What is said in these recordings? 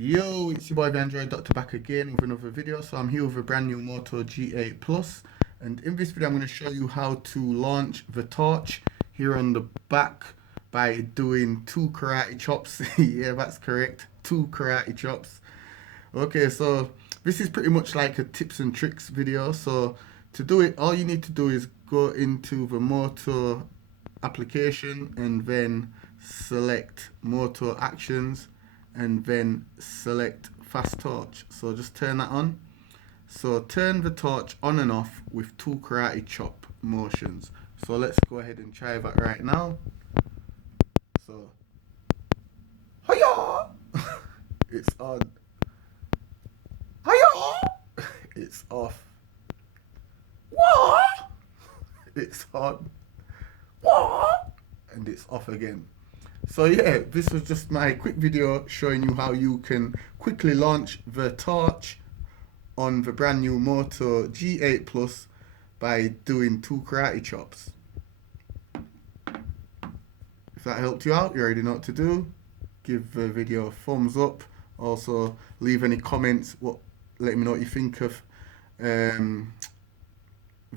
Yo, it's your boy the Android Doctor back again with another video. So I'm here with a brand new Moto G8 Plus, and in this video I'm going to show you how to launch the torch here on the back by doing 2 karate chops. Yeah, that's correct, 2 karate chops. Okay, so this is pretty much like a tips and tricks video. So to do it, all you need to do is go into the Moto application and then select Moto actions and then select fast torch. So just turn that on. So turn the torch on and off with 2 karate chop motions. So let's go ahead and try that right now. So hiya! It's on. Hiya! It's off. What? It's on. What? And it's off again. So yeah, this was just my quick video showing you how you can quickly launch the torch on the brand new Moto G8 Plus by doing 2 karate chops. If that helped you out, you already know what to do. Give the video a thumbs up. Also, leave any comments, let me know what you think of the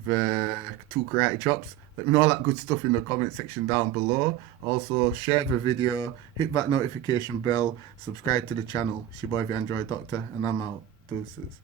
2 karate chops. Let me know all that good stuff in the comment section down below. Also, share the video, hit that notification bell, subscribe to the channel. It's your boy the Android Doctor, and I'm out. Deuces.